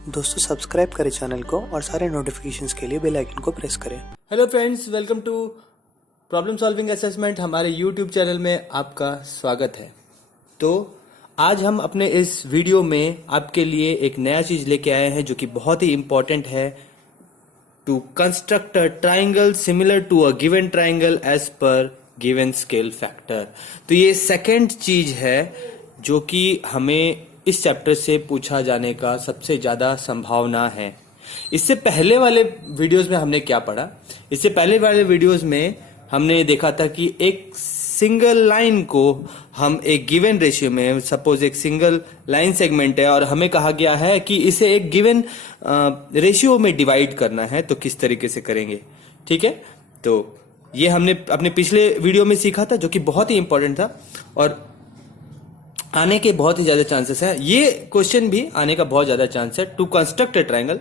दोस्तों सब्सक्राइब करें चैनल को और सारे नोटिफिकेशंस के लिए बेल आइकन को प्रेस करें। Hello friends, welcome to problem solving assessment. हमारे यूट्यूब चैनल में आपका स्वागत है। तो आज हम अपने इस वीडियो में आपके लिए एक नया चीज़ लेके आए हैं जो कि बहुत ही इम्पॉर्टेंट है। To construct a triangle similar to a given triangle as per given scale factor. तो ये सेकंड चीज है जो कि हमें इस चैप्टर से पूछा जाने का सबसे ज़्यादा संभावना है। इससे पहले वाले वीडियोस में हमने क्या पढ़ा? इससे पहले वाले वीडियोस में हमने देखा था कि एक सिंगल लाइन को हम एक गिवन रेशियो में, सपोज एक सिंगल लाइन सेगमेंट है और हमें कहा गया है कि इसे एक गिवन रेशियो में डिवाइड करना है, तो किस तरीके से करेंगे। ठीक है, तो ये हमने अपने पिछले वीडियो में सीखा था जो कि बहुत ही इंपॉर्टेंट था और आने के बहुत ही ज्यादा चांसेस हैं। ये क्वेश्चन भी आने का बहुत ज्यादा चांस है। To construct a triangle.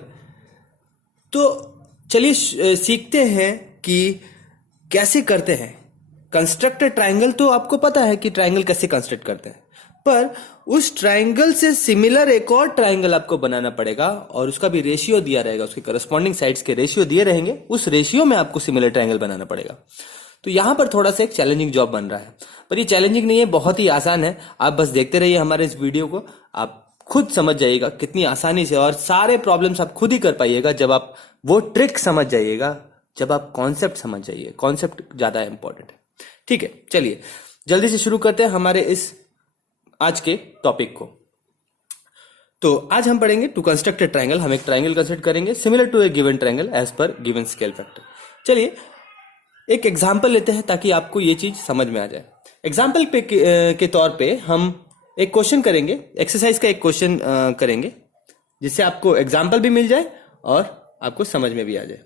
तो चलिए सीखते हैं कि कैसे करते हैं कंस्ट्रक्ट ए ट्राइंगल। तो आपको पता है कि ट्राइंगल कैसे कंस्ट्रक्ट करते हैं, पर उस ट्राइंगल से सिमिलर एक और ट्राइंगल आपको बनाना पड़ेगा और उसका भी रेशियो दिया रहेगा, उसके करस्पॉन्डिंग साइड्स के रेशियो दिए रहेंगे, उस रेशियो में आपको सिमिलर ट्राइंगल बनाना पड़ेगा। तो यहां पर थोड़ा सा एक चैलेंजिंग जॉब बन रहा है, पर ये चैलेंजिंग नहीं है, बहुत ही आसान है। आप बस देखते रहिए हमारे इस वीडियो को, आप खुद समझ जाइएगा कितनी आसानी से, और सारे प्रॉब्लम्स आप खुद ही कर पाइएगा जब आप वो ट्रिक समझ जाइएगा, जब आप कॉन्सेप्ट समझ जाइए। कॉन्सेप्ट ज्यादा इंपॉर्टेंट है। ठीक है, चलिए जल्दी से शुरू करते हैं हमारे इस आज के टॉपिक को। तो आज हम पढ़ेंगे टू कंस्ट्रक्ट ए ट्राइंगल। हम एक ट्राइंगल कंस्ट्रक्ट करेंगे similar to a given triangle as per given scale factor. चलिए एक एग्जाम्पल लेते हैं ताकि आपको ये चीज समझ में आ जाए। एग्जाम्पल पे के तौर पे हम एक क्वेश्चन करेंगे, एक्सरसाइज का एक क्वेश्चन करेंगे, जिससे आपको एग्जाम्पल भी मिल जाए और आपको समझ में भी आ जाए।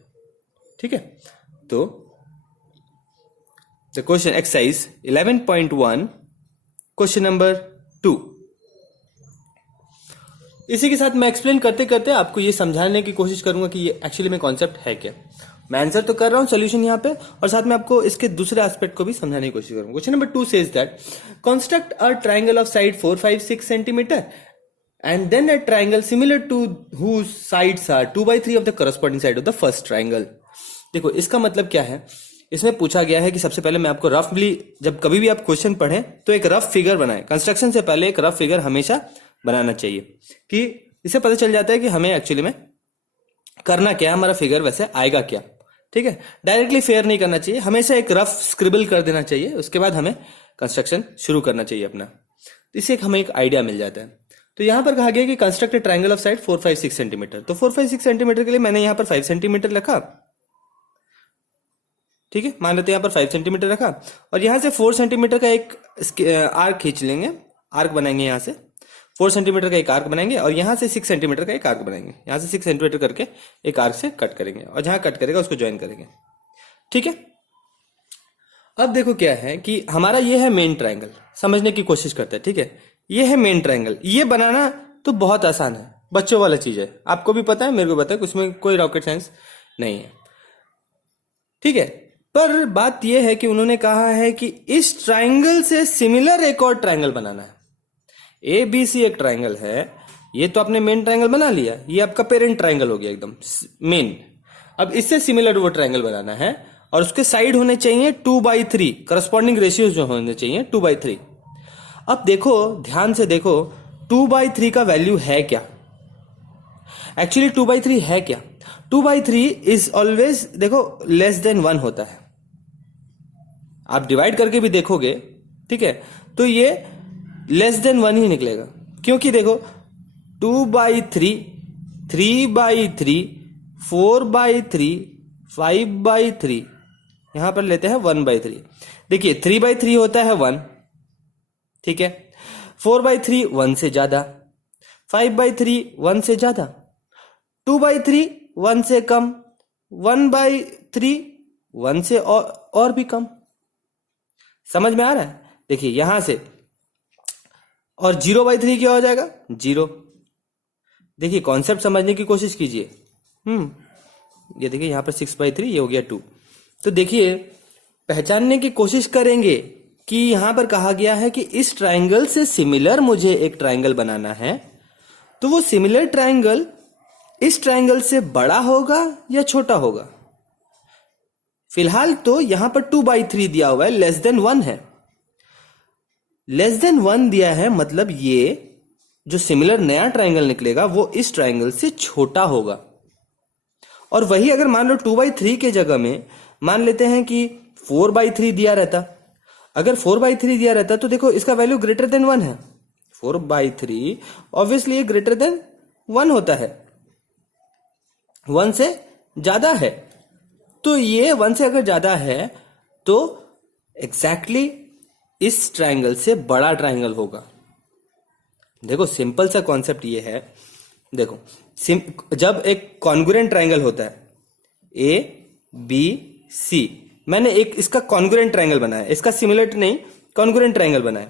ठीक है, तो the question exercise 11.1 question number 2। इसी के साथ मैं एक्सप्लेन करते करते आपको ये समझाने की कोशिश करूंगा कि ये एक्चुअली में कॉन्सेप्ट है क्या। मैं आंसर तो कर रहा हूं सोल्यूशन यहाँ पे, और साथ में आपको इसके दूसरे एस्पेक्ट को भी समझाने की कोशिश करूंगा। Question number 2 says that construct a triangle of side 4, 5, 6 centimetre and then a triangle similar to whose sides are 2/3 of the corresponding side of the first triangle। देखो इसका मतलब क्या है, इसमें पूछा गया है कि सबसे पहले मैं आपको रफली, जब कभी भी आप क्वेश्चन पढ़ें तो एक रफ फिगर बनाएं। कंस्ट्रक्शन से पहले एक रफ फिगर हमेशा बनाना चाहिए, कि इससे पता चल जाता है कि हमें एक्चुअली में करना क्या है, हमारा फिगर वैसे आएगा क्या। ठीक है, डायरेक्टली फेयर नहीं करना चाहिए, हमेशा एक रफ स्क्रिबल कर देना चाहिए, उसके बाद हमें कंस्ट्रक्शन शुरू करना चाहिए अपना। इससे हमें एक आइडिया मिल जाता है। तो यहां पर कहा गया कि construct triangle of side 4, 5, 6 centimetre. तो 4, 5, 6 सेंटीमीटर के लिए मैंने यहां पर 5 सेंटीमीटर रखा। ठीक है, मान लेते हैं यहां पर 5 सेंटीमीटर रखा और यहां से 4 सेंटीमीटर का एक आर्क खींच लेंगे, आर्क बनाएंगे। यहां से 4 सेंटीमीटर का एक आर्क बनाएंगे और यहां से 6 सेंटीमीटर का एक आर्क बनाएंगे। यहां से 6 सेंटीमीटर करके एक आर्क से कट करेंगे और जहां कट करेगा उसको ज्वाइन करेंगे। ठीक है, अब देखो क्या है कि हमारा ये है मेन ट्राइंगल, समझने की कोशिश करते हैं। ठीक है, ये है मेन ट्राइंगल। ये बनाना तो बहुत आसान है, बच्चों वाला चीज है, आपको भी पता है, मेरे को पता है, उसमें कोई रॉकेट साइंस नहीं है। ठीक है, पर बात यह है कि उन्होंने कहा है कि इस ट्राइंगल से सिमिलर एक और ट्राइंगल बनाना है। ए बी सी एक ट्राइंगल है, ये तो आपने मेन ट्राइंगल बना लिया, ये आपका पेरेंट ट्राइंगल हो गया एकदम मेन। अब इससे सिमिलर वो ट्राइंगल बनाना है और उसके साइड होने चाहिए 2/3, करस्पॉन्डिंग रेशियो जो होने चाहिए 2/3। अब देखो, ध्यान से देखो, 2/3 का वैल्यू है क्या? एक्चुअली 2/3 है क्या? 2/3 इज ऑलवेज, देखो, लेस देन 1 होता है। आप डिवाइड करके भी देखोगे, ठीक है, तो ये लेस देन 1 ही निकलेगा, क्योंकि देखो 2/3, 3/3, 4/3, 5/3, यहां पर लेते हैं 1/3। देखिए 3/3 होता है 1, ठीक है, 4/3 1 से ज्यादा, 5/3 1 से ज्यादा, 2/3 1 से कम, 1/3 1 से और भी कम। समझ में आ रहा है? देखिए यहां से, और 0/3 क्या हो जाएगा? 0। देखिए कॉन्सेप्ट समझने की कोशिश कीजिए। ये देखिए यहां पर 6/3, ये हो गया 2। तो देखिए पहचानने की कोशिश करेंगे कि यहां पर कहा गया है कि इस ट्राइंगल से सिमिलर मुझे एक ट्राइंगल बनाना है, तो वो सिमिलर ट्राइंगल इस ट्रायंगल से बड़ा होगा या छोटा होगा? फिलहाल तो यहां पर 2/3 दिया हुआ है, लेस देन 1 है। लेस देन 1 दिया है मतलब ये जो सिमिलर नया ट्रायंगल निकलेगा वो इस ट्रायंगल से छोटा होगा। और वही अगर मान लो 2/3 के जगह में मान लेते हैं कि 4/3 दिया रहता, अगर 4/3 दिया रहता तो देखो इसका वैल्यू ग्रेटर देन 1 है। 4/3 ऑब्वियसली ये ग्रेटर देन 1 होता है, 1 से ज्यादा है। तो ये 1 से अगर ज्यादा है तो एग्जैक्टली इस ट्रायंगल से बड़ा ट्रायंगल होगा। देखो सिंपल सा कॉन्सेप्ट ये है, देखो जब एक कॉन्ग्रुएंट ट्रायंगल होता है ए बी सी, मैंने एक इसका कॉन्ग्रुएंट ट्रायंगल बनाया, इसका सिमिलर नहीं, कॉन्ग्रुएंट ट्रायंगल बनाया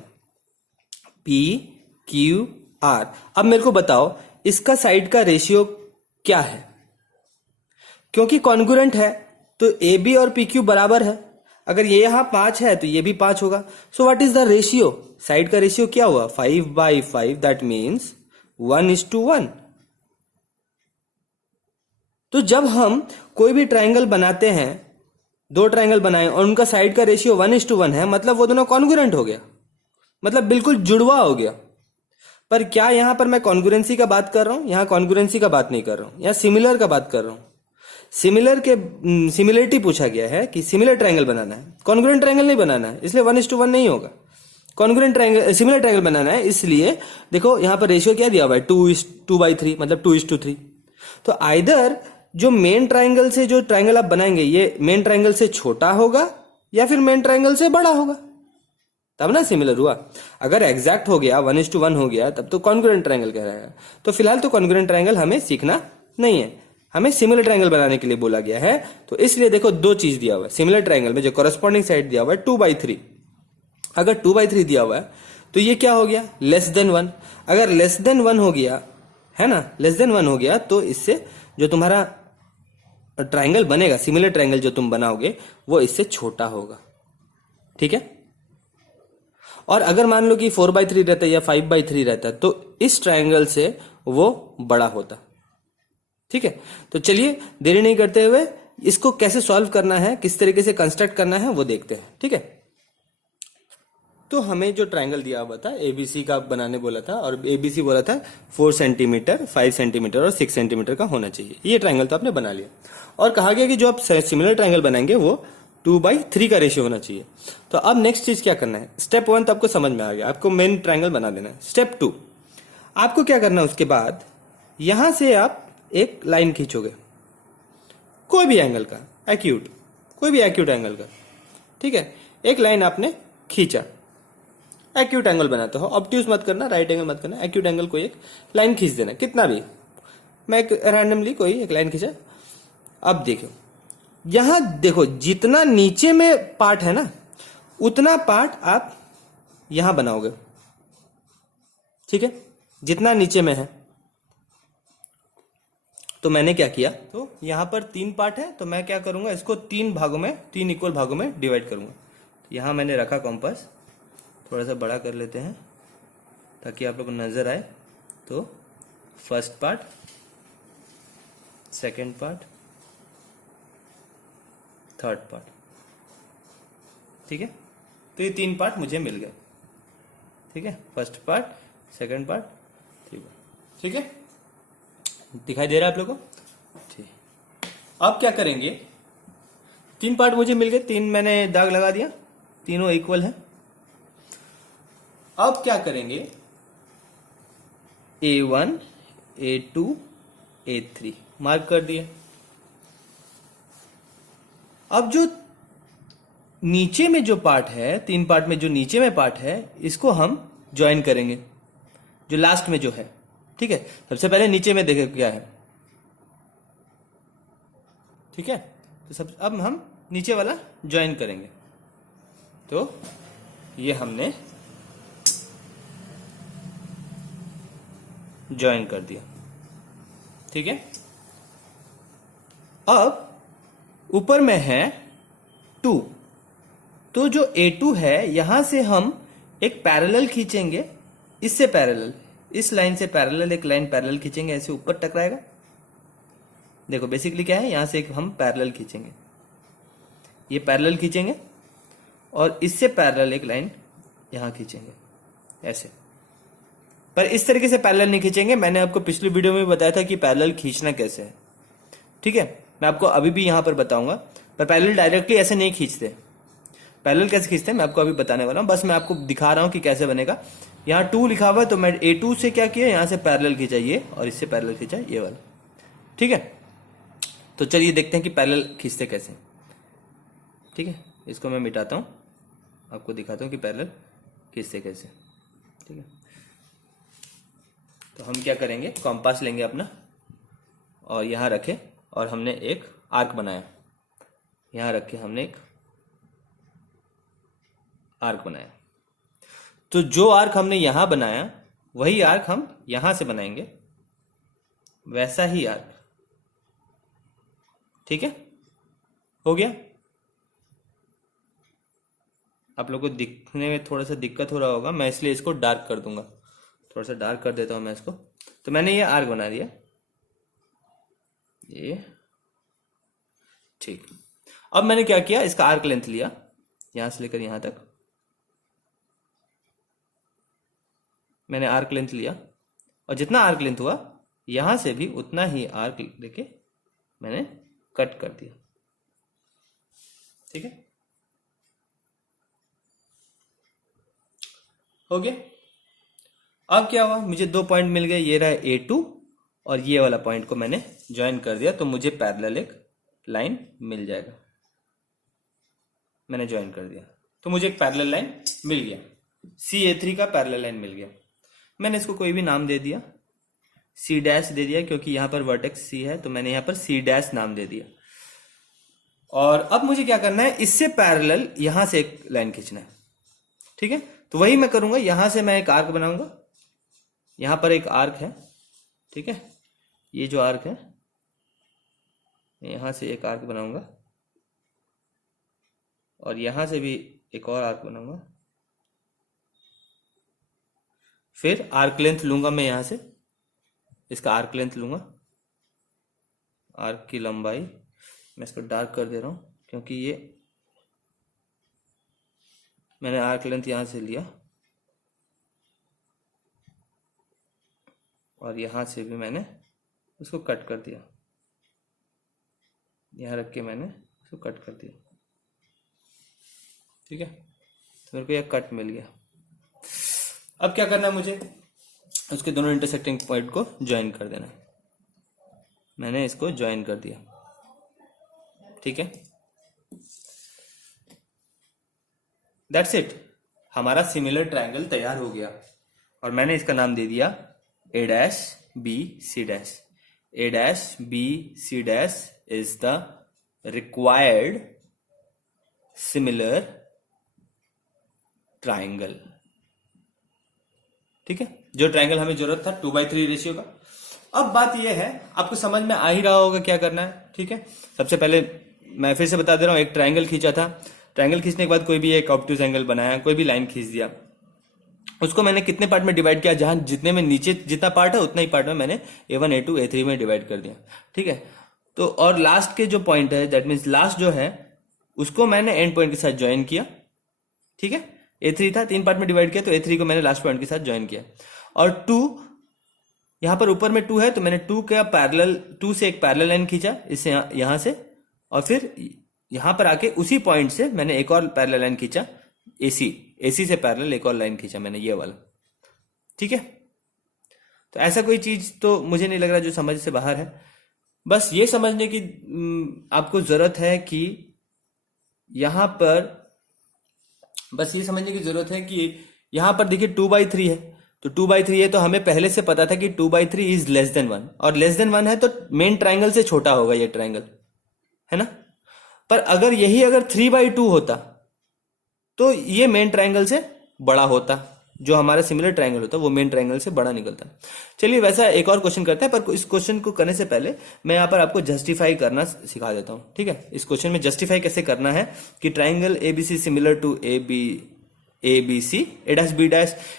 पी क्यू आर। अब मेरे को बताओ इसका साइड का रेशियो क्या है? क्योंकि कॉन्ग्रुएंट है तो ए बी और पी क्यू बराबर है, अगर ये यहां 5 है तो ये भी 5 होगा। So what is the ratio? Side का रेशियो क्या हुआ? 5/5, दैट मीन्स 1:1। तो जब हम कोई भी ट्रायंगल बनाते हैं, दो ट्रायंगल बनाए और उनका साइड का रेशियो 1:1 है, मतलब वो दोनों कॉन्ग्रुएंट हो गया, मतलब बिल्कुल जुड़वा हो गया। पर क्या यहां पर मैं कॉन्ग्रुएंसी का बात कर रहा हूं? यहां कॉन्ग्रुएंसी का बात नहीं कर रहा हूं, यहां सिमिलर का बात कर रहा हूं। सिमिलरिटी पूछा गया है कि सिमिलर ट्रायंगल बनाना है, कॉन्ग्रुएंट ट्रायंगल नहीं बनाना है, इसलिए 1:1 नहीं होगा। कॉन्ग्रुएंट ट्रायंगल सिमिलर ट्रायंगल बनाना है, इसलिए देखो यहां पर रेशियो क्या दिया हुआ है? 2/3, मतलब 2:3। तो आइदर जो मेन ट्रायंगल से जो ट्रायंगल आप बनाएंगे ये मेन ट्रायंगल से छोटा होगा या फिर मेन ट्रायंगल से बड़ा होगा, तब ना सिमिलर हुआ। अगर एग्जैक्ट हो गया 1:1 हो गया तब तो कॉन्ग्रुएंट ट्रायंगल कह रहा है। तो फिलहाल तो कॉन्ग्रुएंट ट्रायंगल हमें सीखना नहीं है, हमें सिमिलर ट्रायंगल बनाने के लिए बोला गया है। तो इसलिए देखो दो चीज दिया हुआ है सिमिलर ट्रायंगल में, जो कॉरेस्पॉन्डिंग साइड दिया हुआ है 2/3। अगर 2/3 दिया हुआ है तो ये क्या हो गया? Less than 1। अगर लेस देन 1 हो गया है ना, लेस देन 1 हो गया तो इससे जो तुम्हारा ट्रायंगल बनेगा, सिमिलर ट्रायंगल जो तुम बनाओगे वो इससे छोटा होगा। ठीक है? और अगर मान लो कि 4/3 रहता है या 5/3 रहता है तो इस ट्रायंगल से वो बड़ा होता। ठीक है? तो चलिए देरी नहीं करते हुए इसको कैसे सॉल्व करना है, किस तरीके से कंस्ट्रक्ट करना है वो देखते हैं। ठीक है? तो हमें जो ट्रायंगल दिया हुआ था एबीसी का बनाने बोला था, और एबीसी बोला था 4 सेंटीमीटर, 5 सेंटीमीटर और 6 सेंटीमीटर का होना चाहिए। ये ट्रायंगल तो आपने बना लिया, और कहा गया कि जो आप सिमिलर ट्रायंगल बनाएंगे वो 2/3 का रेशियो होना चाहिए। तो अब नेक्स्ट चीज क्या करना है? स्टेप 1 तो आपको समझ में आ गया, आपको मेन ट्रायंगल बना देना है। स्टेप 2 आपको क्या करना है? उसके बाद यहां से आप एक लाइन खींचोगे, कोई भी एंगल का, एक्यूट, कोई भी एक्यूट एंगल का। ठीक है? एक लाइन आपने खींचा, एक्यूट एंगल बनाते हो, ऑब्ट्यूज मत करना, राइट एंगल मत करना, एक्यूट एंगल कोई एक लाइन खींच देना, कितना भी। मैं एक रैंडमली कोई एक लाइन खींचा। अब देखो यहां देखो जितना नीचे में पार्ट है ना उतना पार्ट आप यहां बनाओगे। ठीक है? जितना नीचे में है। तो मैंने क्या किया, तो यहां पर 3 पार्ट है तो मैं क्या करूंगा, इसको 3 भागों में, 3 इक्वल भागों में डिवाइड करूंगा। यहां मैंने रखा कॉम्पास, थोड़ा सा बड़ा कर लेते हैं ताकि आप लोग को नजर आए। तो first part, second part, third part. ठीक है? तो ये 3 पार्ट मुझे मिल गए। ठीक है? फर्स्ट पार्ट, सेकंड पार्ट, ठीक है? दिखाई दे रहा है आप लोगों को? ठीक। अब क्या करेंगे, 3 पार्ट मुझे मिल गए, 3 मैंने दाग लगा दिया, तीनों इक्वल है। अब क्या करेंगे, A1, A2, A3 मार्क कर दिया। अब जो नीचे में जो पार्ट है, 3 पार्ट में जो नीचे में पार्ट है, इसको हम ज्वाइन करेंगे, जो लास्ट में जो है। ठीक है? सबसे पहले नीचे में देखें क्या है। ठीक है? तो अब हम नीचे वाला ज्वाइन करेंगे। तो ये हमने ज्वाइन कर दिया। ठीक है? अब ऊपर में है 2, तो जो A2 है यहां से हम एक पैरेलल खींचेंगे, इससे पैरेलल, इस लाइन से पैरेलल एक लाइन पैरेलल खींचेंगे, ऐसे ऊपर टकराएगा। देखो बेसिकली क्या है, यहां से एक हम पैरेलल खींचेंगे, ये पैरेलल खींचेंगे और इससे पैरेलल एक लाइन यहां खींचेंगे ऐसे। पर इस तरीके से पैरेलल नहीं खींचेंगे, मैंने आपको पिछली वीडियो में बताया था कि पैरेलल खींचना कैसे है, ठीक है। मैं आपको अभी भी यहां पर बताऊंगा, पर पैरेलल डायरेक्टली ऐसे नहीं खींचते। पैरेलल कैसे खींचते हैं मैं आपको अभी बताने वाला हूं, बस मैं आपको दिखा रहा हूं कि कैसे बनेगा। यहाँ 2 लिखा हुआ है तो मैं A2 से क्या किया, यहां से पैरेलल खींचा ये और इससे पैरेलल खींचा ये वाला, ठीक है। तो चलिए देखते हैं कि पैरेलल खींचते कैसे, ठीक है। इसको मैं मिटाता हूं, आपको दिखाता हूं कि पैरेलल खींचते कैसे, ठीक है। तो हम क्या करेंगे, कॉम्पास लेंगे अपना और यहां रखे और हमने एक आर्क बनाया, यहां रख के हमने एक आर्क बनाया। तो जो आर्क हमने यहां बनाया वही आर्क हम यहां से बनाएंगे, वैसा ही आर्क, ठीक है। हो गया। आप लोगों को दिखने में थोड़ा सा दिक्कत हो रहा होगा, मैं इसलिए इसको डार्क कर दूंगा, थोड़ा सा डार्क कर देता हूं मैं इसको। तो मैंने ये आर्क बना दिया, ये ठीक। अब मैंने क्या किया, इसका आर्क लेंथ लिया यहां से लेकर यहां तक, मैंने आर्क लेंथ लिया और जितना आर्क लेंथ हुआ यहां से भी उतना ही आर्क लेके मैंने कट कर दिया, ठीक है। हो गया। अब क्या हुआ, मुझे 2 पॉइंट मिल गए, ये रहा A2 और ये वाला पॉइंट को मैंने ज्वाइन कर दिया, तो मुझे पैरेलल एक लाइन मिल जाएगा। मैंने ज्वाइन कर दिया तो मुझे एक पैरेलल लाइन मिल गया, CA3 का पैरेलल लाइन मिल गया। मैंने इसको कोई भी नाम दे दिया, C डैश दे दिया, क्योंकि यहां पर वर्टेक्स C है तो मैंने यहां पर C डैश नाम दे दिया। और अब मुझे क्या करना है, इससे पैरेलल यहां से एक लाइन खींचना है, ठीक है। तो वही मैं करूंगा, यहां से मैं एक आर्क बनाऊंगा, यहां पर एक आर्क है, ठीक है। ये जो आर्क है यहां से एक आर्क बनाऊंगा और यहां से भी एक और आर्क बनाऊंगा। फिर आर्क लेंथ लूंगा मैं यहां से, इसका आर्क लेंथ लूंगा, आर्क की लंबाई, मैं इसको डार्क कर दे रहा हूं क्योंकि ये मैंने आर्क लेंथ यहां से लिया और यहां से भी मैंने उसको कट कर दिया, यहां रख के मैंने उसको कट कर दिया, ठीक है। तो मेरे को यह कट मिल गया। अब क्या करना है मुझे, उसके दोनों इंटरसेक्टिंग पॉइंट को ज्वाइन कर देना है। मैंने इसको ज्वाइन कर दिया, ठीक है। दैट्स इट, हमारा सिमिलर ट्रायंगल तैयार हो गया और मैंने इसका नाम दे दिया A dash B C dash. A dash B C dash is the required similar triangle, ठीक है। जो ट्रायंगल हमें जरूरत था 2/3 रेशियो का। अब बात यह है, आपको समझ में आ ही रहा होगा क्या करना है, ठीक है। सबसे पहले मैं फिर से बता दे रहा हूं, एक ट्रायंगल खींचा था, ट्रायंगल खींचने के बाद कोई भी एक ऑब्ट्यूज एंगल बनाया, कोई भी लाइन खींच दिया, उसको मैंने कितने पार्ट में डिवाइड किया, जहां जितने में नीचे जितना पार्ट है उतना ही पार्ट में मैंने A1 A2 A3 में डिवाइड कर दिया, ठीक है। तो और लास्ट के जो पॉइंट है, दैट मीन्स लास्ट जो है उसको मैंने एंड पॉइंट के साथ ज्वाइन किया, ठीक है। A3 था, 3 पार्ट में डिवाइड किया तो A3 को मैंने लास्ट पॉइंट के साथ ज्वाइन किया। और 2 यहां पर ऊपर में 2 है तो मैंने 2 का पैरेलल, 2 से एक पैरेलल लाइन खींचा इससे यहां से, और फिर यहां पर आके उसी पॉइंट से मैंने एक और पैरेलल लाइन खींचा, AC से पैरेलल एक और लाइन खींचा मैंने, ये वाला, ठीक है। तो ऐसा कोई चीज तो मुझे नहीं लग रहा जो समझ से बाहर है। बस ये समझने की आपको जरूरत है कि यहां पर, बस ये समझने की जरूरत है कि यहां पर देखिए 2/3 है, तो 2/3 है तो हमें पहले से पता था कि 2/3 इज लेस देन 1, और लेस देन 1 है तो मेन ट्राइंगल से छोटा होगा ये ट्राइंगल, है ना। पर अगर यही अगर 3/2 होता तो ये मेन ट्राइंगल से बड़ा होता, जो हमारा सिमिलर ट्राइंगल होता वो मेन ट्राइंगल से बड़ा निकलता। चलिए वैसा एक और क्वेश्चन करते हैं, पर इस क्वेश्चन को करने से पहले मैं यहाँ पर आपको जस्टिफाई करना सिखा देता हूँ, ठीक है। इस क्वेश्चन में जस्टिफाई कैसे करना है कि triangle ABC similar to ABC, A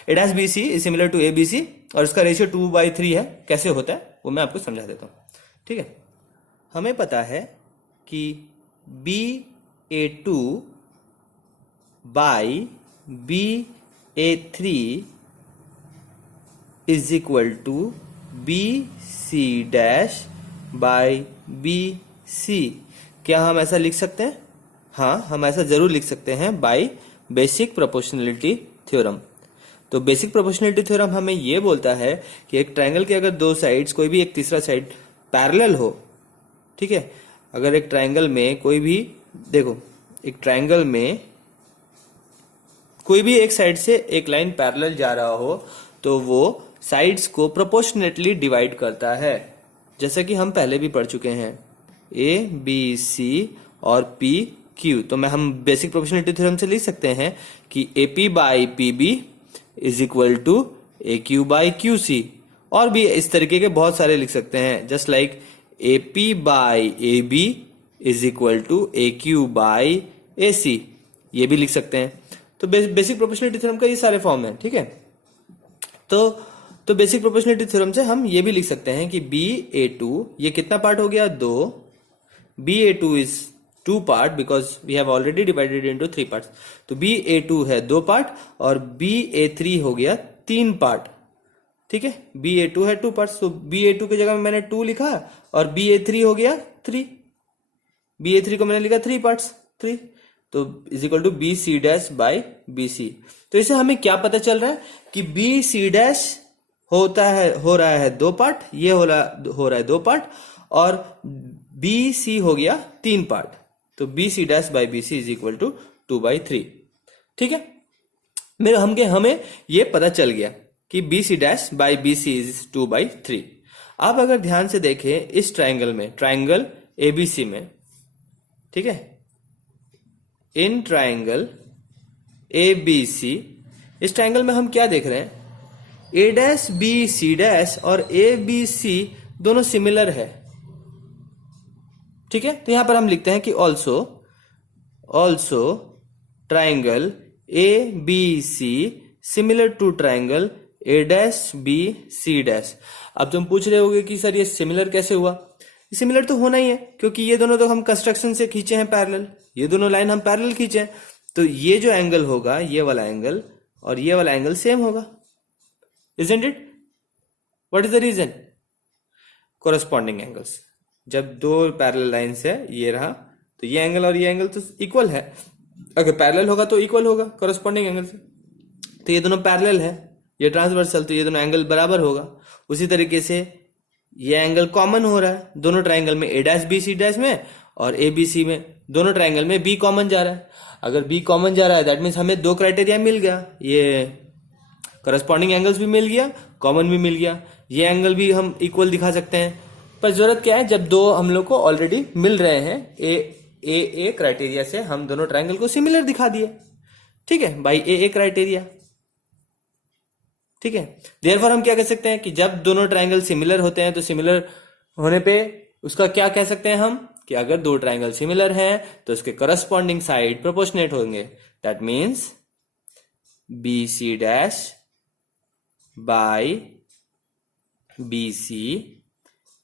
dash BC is similar to ABC और इसका रेशियो 2/3 है, कैसे होता है वो मैं आपको समझा देता हूँ, ठीक है। हमें पता है कि BA2 by BA3 is equal to BC dash by BC। क्या हम ऐसा लिख सकते हैं? हाँ, हम ऐसा जरूर लिख सकते हैं बाई बेसिक प्रोपोर्शनलिटी थ्योरम। तो बेसिक प्रोपोर्शनलिटी थ्योरम हमें ये बोलता है कि एक ट्रायंगल के अगर दो साइड्स, कोई भी एक तीसरा साइड पैरेलल हो, ठीक है, अगर एक ट्रायंगल में कोई भी, देखो, एक ट्रायंगल में कोई भी एक साइड से एक लाइन पैरेलल जा रहा हो तो वो साइड्स को प्रोपोर्शनेटली डिवाइड करता है, जैसा कि हम पहले भी पढ़ चुके हैं, ABC और PQ। तो हम बेसिक प्रोपोर्शनलिटी थ्योरम से लिख सकते हैं कि AP by PB is equal to AQ by QC। और भी इस तरीके के बहुत सारे लिख सकते हैं, just like AP by AB is equal to AQ by AC, ये भी लिख सकते हैं। तो बेसिक प्रोपोर्शनलिटी थ्योरम का ये सारे फॉर्म है, ठीक है। तो बेसिक प्रोपोर्शनलिटी थ्योरम से हम ये भी लिख सकते हैं कि BA2, ये कितना पार्ट हो गया? 2। BA2 इज 2 part because we have already divided into 3 parts. तो BA2 है 2 पार्ट और BA3 हो गया 3 पार्ट, ठीक है। BA2 है 2 पार्ट्स, तो BA2 की जगह में मैंने 2 लिखा और BA3 हो गया 3। BA3 को मैंने लिखा 3 पार्ट्स, 3। तो is equal to BC dash by BC। तो इससे हमें क्या पता चल रहा है कि BC डैश हो रहा है 2 पार्ट, ये हो रहा है 2 पार्ट, और BC हो गया 3 पार्ट। तो BC dash by BC is equal to 2/3, ठीक है। हमें ये पता चल गया कि BC dash by BC is 2/3। आप अगर ध्यान से देखें इस ट्रायंगल में, ट्रायंगल ABC में, ठीक है, इन ट्रायंगल ABC, इस ट्रायंगल में हम क्या देख रहे हैं? A डैश BC डैश और ABC दोनों सिमिलर है, ठीक है। तो यहां पर हम लिखते हैं कि also triangle ABC similar to triangle A dash BC dash. अब तुम पूछ रहे होगे कि सर ये सिमिलर कैसे हुआ? सिमिलर तो होना ही है, क्योंकि ये दोनों तो हम कंस्ट्रक्शन से खींचे हैं पैरेलल, ये दोनों लाइन हम पैरेलल खींचे हैं, तो ये जो एंगल होगा, ये वाला एंगल और ये वाला एंगल सेम होगा, isn't it? What is the reason? Corresponding angles। जब दो पैरेलल लाइंस है, ये रहा, तो ये एंगल और ये एंगल तो इक्वल है। अगर पैरेलल होगा तो इक्वल होगा कॉरेस्पॉन्डिंग एंगल से। तो ये दोनों पैरेलल है, ये ट्रांसवर्सल, तो ये दोनों एंगल बराबर होगा। उसी तरीके से ये एंगल कॉमन हो रहा है दोनों ट्रायंगल में, A डैश BC डैश में और ABC में, दोनों ट्रायंगल में B कॉमन जा रहा है। अगर B कॉमन जा रहा है दैट मीन्स हमें 2 क्राइटेरिया मिल गया, ये करस्पॉन्डिंग एंगल्स भी मिल गया, कॉमन भी मिल गया, ये एंगल भी हम इक्वल दिखा सकते हैं। पर जरूरत क्या है, जब दो हम लोग को ऑलरेडी मिल रहे हैं ए क्राइटेरिया से, हम दोनों ट्रायंगल को सिमिलर दिखा दिए, ठीक है, बाई ए क्राइटेरिया, ठीक है। देयरफॉर हम क्या कह सकते हैं कि जब दोनों ट्रायंगल सिमिलर होते हैं तो सिमिलर होने पे उसका क्या कह सकते हैं हम, कि अगर दो ट्रायंगल सिमिलर हैं तो उसके करस्पॉन्डिंग साइड प्रोपोर्शनेट होंगे। That means BC dash by BC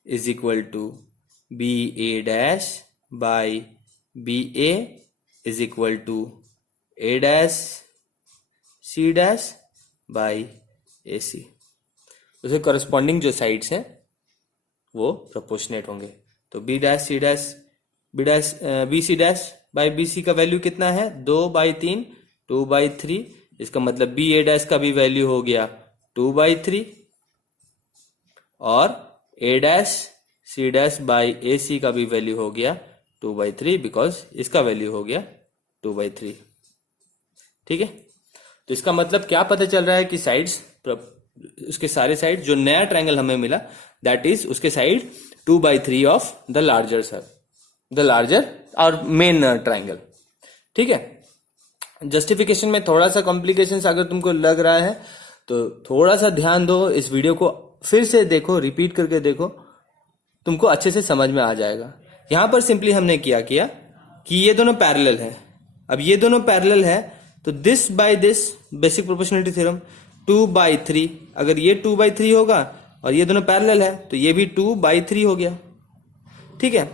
is equal to BA dash by BA is equal to A dash C dash by AC। उसे करस्पॉन्डिंग जो साइड्स हैं वो प्रोपोर्शनेट होंगे। तो B dash C dash BC dash by BC का value कितना है? 2/3, 2/3। इसका मतलब BA डैश का भी वैल्यू हो गया 2/3 और A dash C dash by AC का भी वैल्यू हो गया 2/3 बिकॉज इसका वैल्यू हो गया 2/3, ठीक है। तो इसका मतलब क्या पता चल रहा है कि साइड्स, उसके सारे साइड, जो नया ट्रायंगल हमें मिला दैट इज उसके साइड 2/3 ऑफ द लार्जर और मेन ट्रायंगल, ठीक है। जस्टिफिकेशन में थोड़ा सा कॉम्प्लिकेशंस अगर तुमको लग रहा है तो थोड़ा सा ध्यान दो, इस वीडियो को फिर से देखो, रिपीट करके देखो, तुमको अच्छे से समझ में आ जाएगा। यहां पर सिंपली हमने क्या किया कि ये दोनों पैरेलल है। अब ये दोनों पैरेलल है तो this by this, basic proportionality theorem, 2/3, अगर ये 2/3 होगा और ये दोनों पैरेलल है तो ये भी 2/3 हो गया, ठीक है,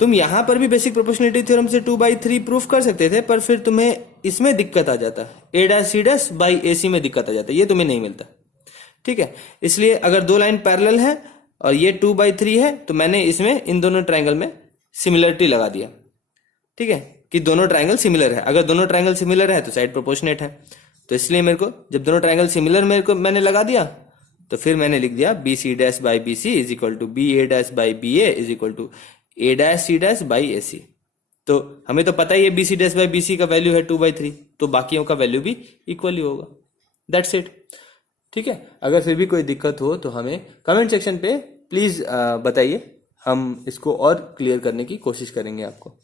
तुम यहां पर भी बेसिक प्रोपोर्शनलिटी थ्योरम से 2/3 प्रूफ कर सकते थे, पर फिर तुम्हें इसमें दिक्कत आ जाता, ए dash C dash by A सी में दिक्कत आ जाता, ये तुम्हें नहीं मिलता। ठीक है, इसलिए अगर दो लाइन पैरेलल है और ये 2/3 है तो मैंने इसमें इन दोनों ट्रायंगल में सिमिलरिटी लगा दिया। ठीक है, कि दोनों ट्रायंगल सिमिलर है। अगर दोनों ट्रायंगल सिमिलर है तो साइड प्रोपोर्शनेट है, तो इसलिए मेरे को जब दोनों ट्रायंगल सिमिलर मैंने लगा दिया, तो फिर मैंने लिख दिया B C dash by B C is equal to B A dash by B A is equal to A dash C dash by A C. तो हमें तो पता ही है B C dash by B C का value है 2/3, तो बाकियों का वैल्यू भी इक्वल ही होगा। That's it. ठीक है, अगर फिर भी कोई दिक्कत हो तो हमें कमेंट सेक्शन पे प्लीज बताइए, हम इसको और क्लियर करने की कोशिश करेंगे आपको।